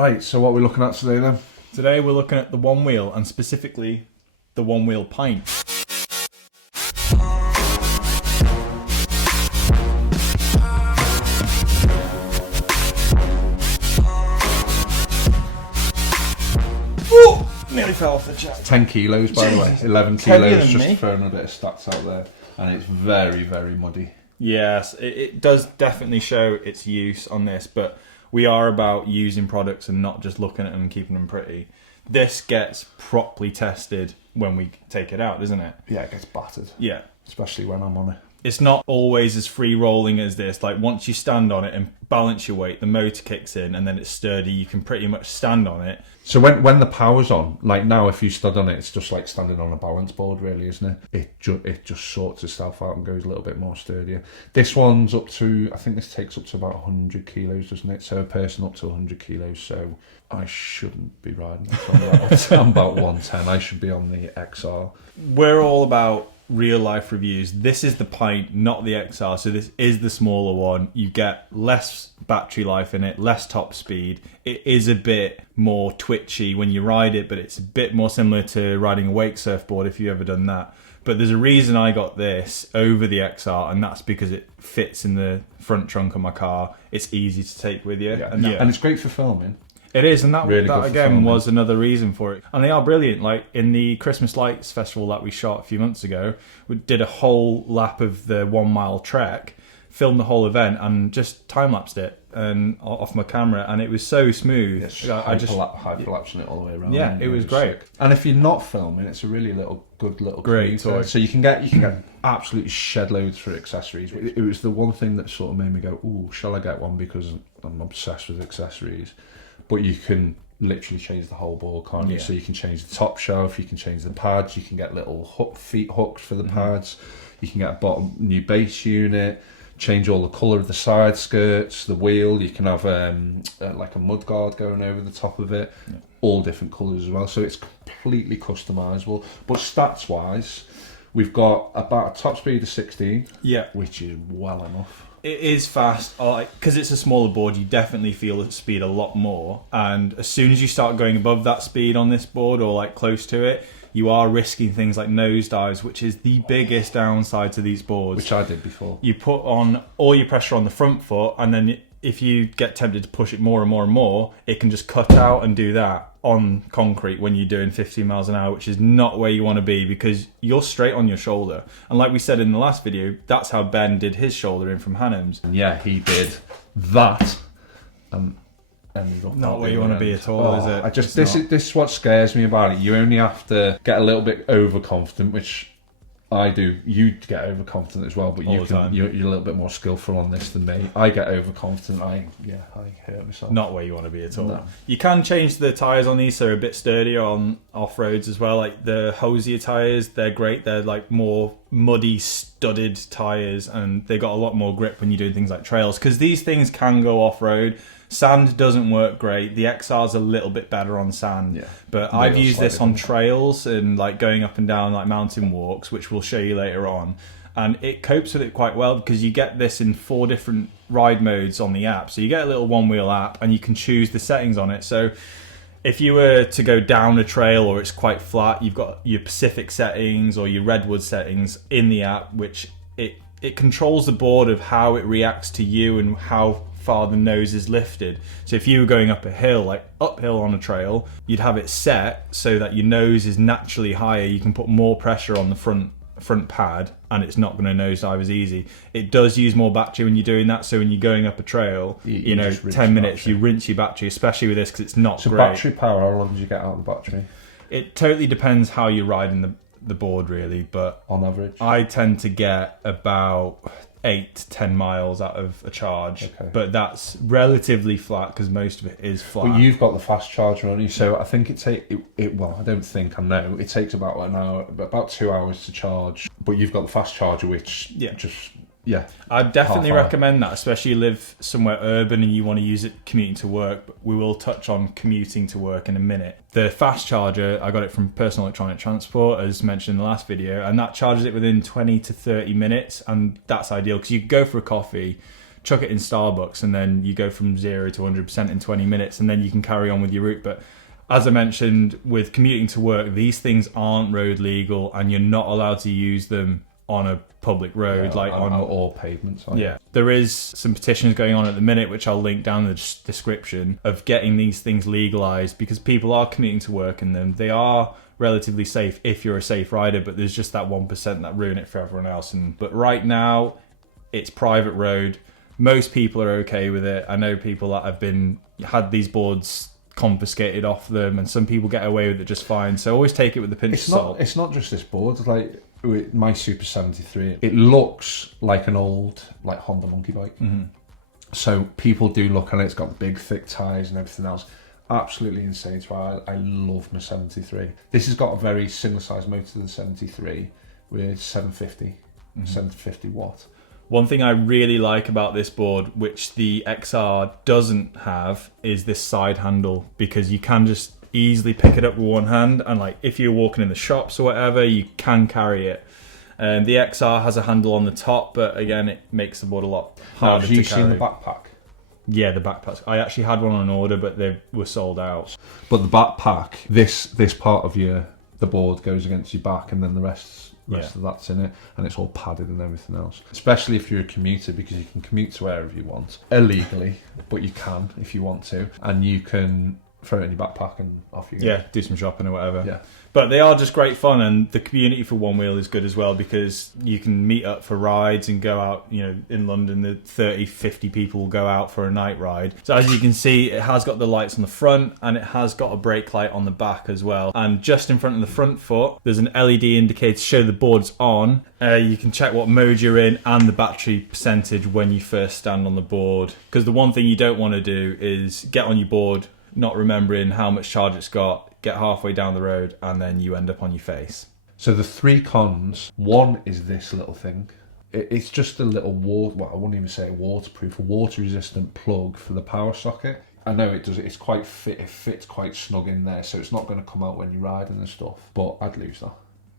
Right, so what are we looking at today then? Today we're looking at the Onewheel, and specifically the Onewheel Pint. Nearly fell off the chair. 10 kilos, by the way. 11 Heavier kilos, than just me. throwing a bit of stats out there. And it's very, very muddy. Yes, it does definitely show its use on this, but we are about using products and not just looking at them and keeping them pretty. This gets properly tested when we take it out, doesn't it? Yeah, it gets battered. Yeah. Especially when I'm on it. It's not always as free rolling as this. Like once you stand on it and balance your weight, the motor kicks in and then it's sturdy. You can pretty much stand on it. So when the power's on, like now if you stood on it, it's just like standing on a balance board really, isn't it? It just sorts itself out and goes a little bit more sturdier. This one's up to, I think this takes up to about 100 kilos, doesn't it? So a person up to 100 kilos, so I shouldn't be riding it. I'm about 110, I should be on the XR. We're all about real life reviews. This is the Pint, not the XR, so this is the smaller one. You get less battery life in it, less top speed. It is a bit more twitchy when you ride it, but it's a bit more similar to riding a wake surfboard if you've ever done that. But there's a reason I got this over the XR, and that's because it fits in the front trunk of my car. It's easy to take with you. And it's great for filming. It is, and that Really again was another reason for it. And they are brilliant. Like in the Christmas Lights Festival that we shot a few months ago, we did a whole lap of the 1 mile trek, filmed the whole event, and just time-lapsed it and off my camera, and it was so smooth. I just hyperlapsing it all the way around. Yeah, it was great. And if you're not filming, it's a really good little great toy. So you can get absolutely shed loads for accessories. It was the one thing that sort of made me go, "Ooh, shall I get one?" Because I'm obsessed with accessories. But you can literally change the whole board, can't you? Yeah. So you can change the top shelf, you can change the pads, you can get little feet hooked for the pads, you can get a new base unit, change all the colour of the side skirts, the wheel, you can have like a mud guard going over the top of it, all different colours as well. So it's completely customisable. But stats wise, we've got about a top speed of 16, which is well enough. It is fast, because it's a smaller board, you definitely feel the speed a lot more, and as soon as you start going above that speed on this board, or like close to it, you are risking things like nosedives, which is the biggest downside to these boards. Which I did before. You put on all your pressure on the front foot, and then if you get tempted to push it more and more and more, it can just cut out and do that on concrete when you're doing 15 miles an hour, which is not where you want to be because you're straight on your shoulder. And like we said in the last video, that's how Ben did his shoulder in from Hannum's. And yeah, he did that. Ended up not where you want to be at all, is it? This is what scares me about it. You only have to get a little bit overconfident, which I do. You get overconfident as well, but you're a little bit more skillful on this than me. I get overconfident. I hurt myself. Not where you want to be at all. No. You can change the tyres on these, so they're a bit sturdier on off-roads as well. Like the hosier tyres, they're great. They're like more muddy, studded tyres, and they got a lot more grip when you're doing things like trails, because these things can go off-road. Sand doesn't work great. The XR's a little bit better on sand, but I've used this on trails and like going up and down like mountain walks, which we'll show you later on, and it copes with it quite well because you get this in 4 different ride modes on the app. So you get a little Onewheel app and you can choose the settings on it. So if you were to go down a trail or it's quite flat, you've got your Pacific settings or your Redwood settings in the app, which it controls the board of how it reacts to you and how far the nose is lifted. So if you were going up a hill, like uphill on a trail, you'd have it set so that your nose is naturally higher. You can put more pressure on the front pad and it's not going to nosedive as easy. It does use more battery when you're doing that, so when you're going up a trail, you know, 10 minutes you rinse your battery, especially with this because it's not great. So battery power, how long did you get out of the battery? It totally depends how you're riding the board really, but on average I tend to get about 8 to 10 miles out of a charge, but that's relatively flat because most of it is flat. But you've got the fast charger on you, so I think well, I don't think, I know it takes about an hour, about 2 hours to charge, but you've got the fast charger, which I'd definitely recommend that, especially if you live somewhere urban and you want to use it commuting to work. But we will touch on commuting to work in a minute. The fast charger, I got it from Personal Electronic Transport, as mentioned in the last video, and that charges it within 20 to 30 minutes, and that's ideal because you go for a coffee, chuck it in Starbucks, and then you go from 0 to 100% in 20 minutes, and then you can carry on with your route. But as I mentioned, with commuting to work, these things aren't road legal, and you're not allowed to use them on a public road, like on all pavements. There is some petitions going on at the minute, which I'll link down in the description, of getting these things legalised, because people are commuting to work in them. They are relatively safe if you're a safe rider, but there's just that 1% that ruin it for everyone else. But right now, it's private road. Most people are okay with it. I know people that have had these boards confiscated off them, and some people get away with it just fine. So always take it with a pinch of salt. It's not just this board. It's like with my Super 73, it looks like an old Honda monkey bike. Mm-hmm. So people do look at it. It's got big, thick tyres and everything else. Absolutely insane. So I love my 73. This has got a very similar size motor to the 73 with 750 watt. One thing I really like about this board, which the XR doesn't have, is this side handle, because you can just easily pick it up with one hand, and like if you're walking in the shops or whatever, you can carry it. The XR has a handle on the top, but again, it makes the board a lot harder to carry. Have you seen the backpack? Yeah, the backpacks. I actually had one on order, but they were sold out. But the backpack, this part of the board goes against your back, and then the rest of that's in it, and it's all padded and everything else. Especially if you're a commuter, because you can commute to wherever you want illegally, but you can if you want to, and you can throw it in your backpack and off you go. Yeah, do some shopping or whatever. Yeah. But they are just great fun, and the community for Onewheel is good as well, because you can meet up for rides and go out. In London, the 30, 50 people will go out for a night ride. So as you can see, it has got the lights on the front, and it has got a brake light on the back as well. And just in front of the front foot, there's an LED indicator to show the board's on. You can check what mode you're in and the battery percentage when you first stand on the board. Because the one thing you don't want to do is get on your board, not remembering how much charge it's got, get halfway down the road, and then you end up on your face. So the 3 cons, one is this little thing. It's just a little I wouldn't even say waterproof, a water-resistant plug for the power socket. I know it does. It's quite fit. It fits quite snug in there, so it's not going to come out when you're riding and stuff. But I'd lose that.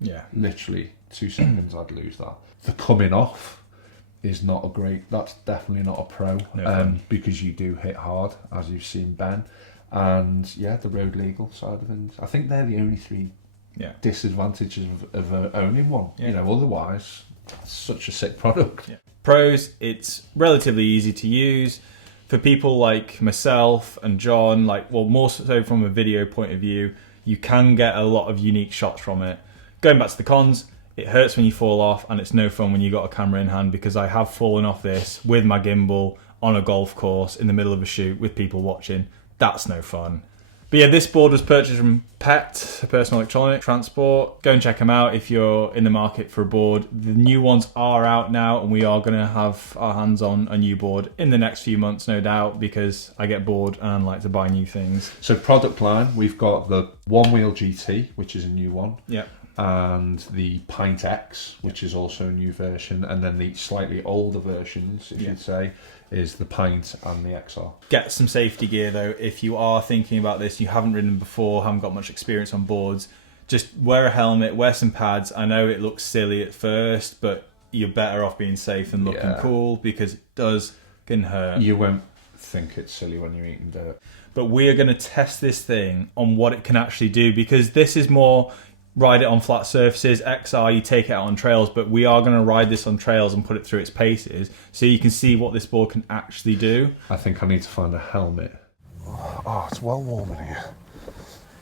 Yeah. Literally 2 seconds, I'd lose that. The coming off is not a great. That's definitely not a pro. Because you do hit hard, as you've seen Ben. And the road legal side of things. I think they're the only 3 disadvantages of owning one. Yeah. Otherwise, it's such a sick product. Yeah. Pros, it's relatively easy to use. For people like myself and John, more so from a video point of view, you can get a lot of unique shots from it. Going back to the cons, it hurts when you fall off, and it's no fun when you got a camera in hand, because I have fallen off this with my gimbal on a golf course in the middle of a shoot with people watching. That's no fun. But this board was purchased from Pet, Personal Electronic Transport. Go and check them out if you're in the market for a board. The new ones are out now, and we are going to have our hands on a new board in the next few months, no doubt, because I get bored and like to buy new things. So product line, we've got the Onewheel GT, which is a new one. Yeah. And the Pint X, which is also a new version, and then the slightly older versions, if you'd say, is the Pint and the XR. Get some safety gear though. If you are thinking about this, you haven't ridden before, haven't got much experience on boards, just wear a helmet, wear some pads. I know it looks silly at first, but you're better off being safe and looking cool, because it can hurt. You won't think it's silly when you're eating dirt. But we are going to test this thing on what it can actually do, because this is more ride it on flat surfaces. XR, you take it out on trails, but we are going to ride this on trails and put it through its paces, so you can see what this board can actually do. I think I need to find a helmet. Oh, it's well warm in here.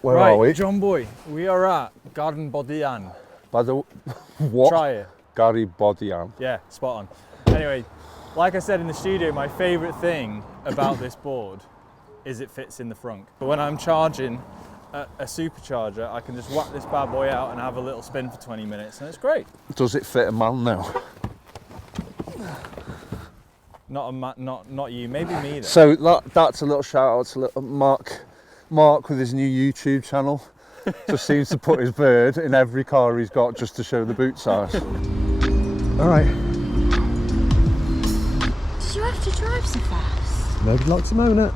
Where are we? John Boy, we are at Garden Bodyan. By the what? Try it. Gary Bodyan. Yeah, spot on. Anyway, like I said in the studio, my favourite thing about this board is it fits in the frunk. But when I'm charging a supercharger, I can just whack this bad boy out and have a little spin for 20 minutes, and it's great. Does it fit a man now? Not you, maybe me though. So that's a little shout out to Mark with his new YouTube channel. Just seems to put his bird in every car he's got just to show the boot size. All right. Did you have to drive so fast? Nobody likes to own it.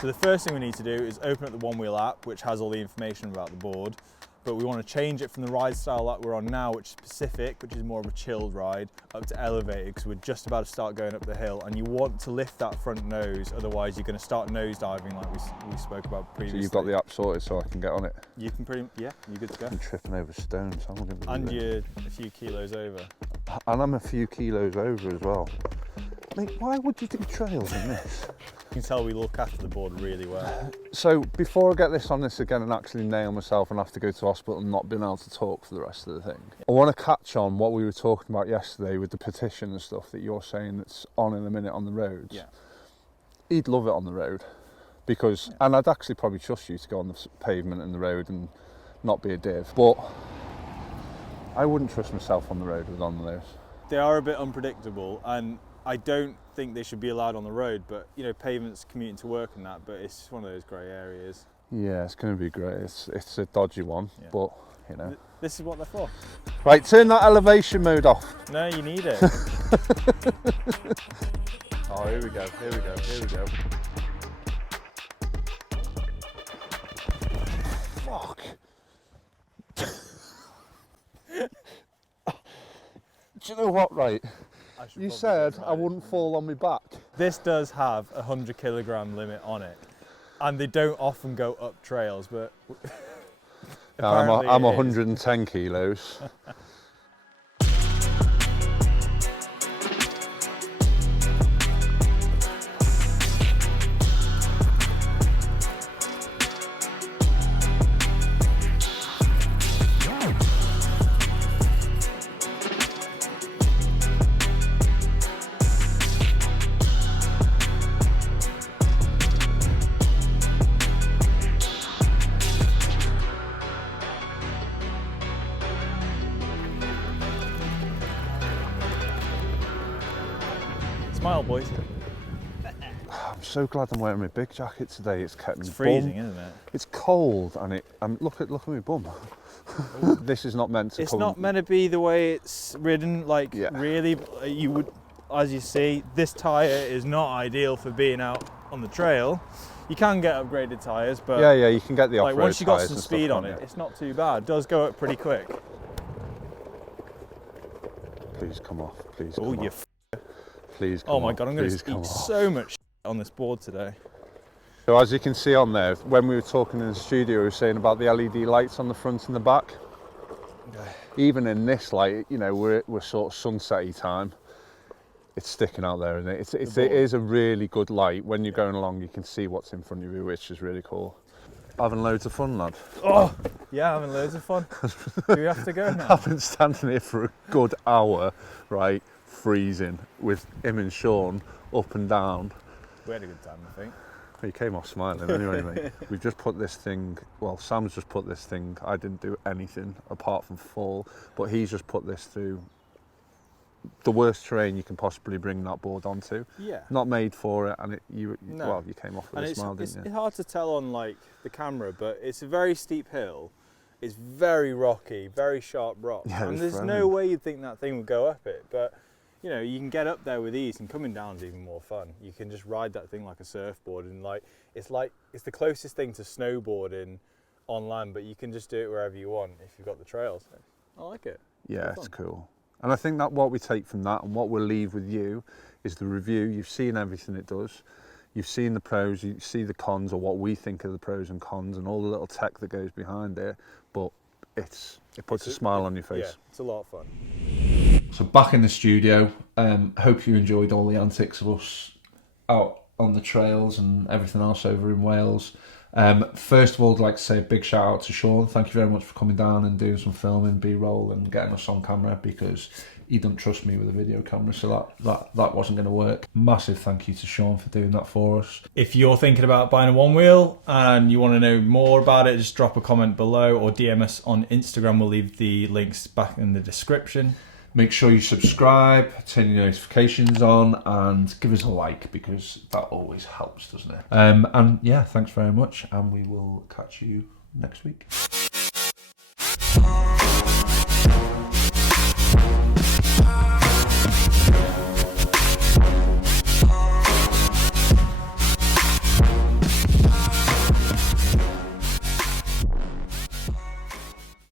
So the first thing we need to do is open up the Onewheel app, which has all the information about the board. but we want to change it from the ride style that we're on now, which is Pacific, which is more of a chilled ride, up to elevated, because we're just about to start going up the hill, and you want to lift that front nose, otherwise you're going to start nose diving like we spoke about previously. So you've got the app sorted so I can get on it? You can you're good to go. I'm tripping over stones. And you're a few kilos over. And I'm a few kilos over as well. Mate, why would you do trails in this? You can tell we look after the board really well. So before I get this on this again and actually nail myself and have to go to hospital and not being able to talk for the rest of the thing, I want to catch on what we were talking about yesterday with the petition and stuff that you're saying that's on in a minute on the roads. Yeah. He'd love it on the road because, and I'd actually probably trust you to go on the pavement and the road and not be a div, but I wouldn't trust myself on the road with on those. They are a bit unpredictable, and I don't think they should be allowed on the road, but you know, pavements commuting to work and that, but it's one of those grey areas. Yeah, it's going to be great. It's a dodgy one, but you know. This is what they're for. Right, turn that elevation mode off. No, you need it. Oh, here we go, here we go, here we go. Fuck. Do you know what, right? You said I wouldn't fall on my back. This does have a 100 kilogram limit on it, and they don't often go up trails, but I'm 110 kilos. Smile, boys. I'm so glad I'm wearing my big jacket today. It's kept me freezing, isn't it? It's cold, and look at my bum. This is not meant to. It's not meant to be the way it's ridden. Like really, you would, as you see, this tyre is not ideal for being out on the trail. You can get upgraded tyres, but yeah, you can get the off-road like once you got tyres some and speed stuff, on it, it's not too bad. It does go up pretty quick. Please come off. Please. Oh, come you. off. Please. Come oh my off. God, I'm going to Please eat so much on this board today. So as you can see on there, when we were talking in the studio, we were saying about the LED lights on the front and the back. Even in this light, you know, we're sort of sunsetty time. It's sticking out there, isn't it? It is a really good light. When you're going along, you can see what's in front of you, which is really cool. Having loads of fun, lad. Oh, yeah, having loads of fun. Do we have to go now? I've been standing here for a good hour, right, freezing, with him and Sean up and down. We had a good time, I think. He came off smiling anyway, mate. We've just put this thing, well, Sam's just put this thing, I didn't do anything apart from fall, but he's just put this through the worst terrain you can possibly bring that board onto. Yeah. Not made for it, and you came off with a smile, didn't you? It's hard to tell on like the camera, but it's a very steep hill. It's very rocky, very sharp rock, and there's no way you'd think that thing would go up it, but you know, you can get up there with ease, and coming down is even more fun. You can just ride that thing like a surfboard, and it's the closest thing to snowboarding on land, but you can just do it wherever you want if you've got the trails. I like it. Yeah, it's cool. And I think that what we take from that and what we'll leave with you is the review. You've seen everything it does. You've seen the pros, you see the cons, or what we think are the pros and cons, and all the little tech that goes behind it, but it puts a smile on your face. Yeah, it's a lot of fun. So back in the studio, hope you enjoyed all the antics of us out on the trails and everything else over in Wales. First of all, I'd like to say a big shout out to Sean. Thank you very much for coming down and doing some filming, B-roll, and getting us on camera, because he didn't trust me with a video camera, so that wasn't going to work. Massive thank you to Sean for doing that for us. If you're thinking about buying a Onewheel and you want to know more about it, just drop a comment below or DM us on Instagram. We'll leave the links back in the description. Make sure you subscribe, turn your notifications on, and give us a like, because that always helps, doesn't it? And yeah, thanks very much, and we will catch you next week.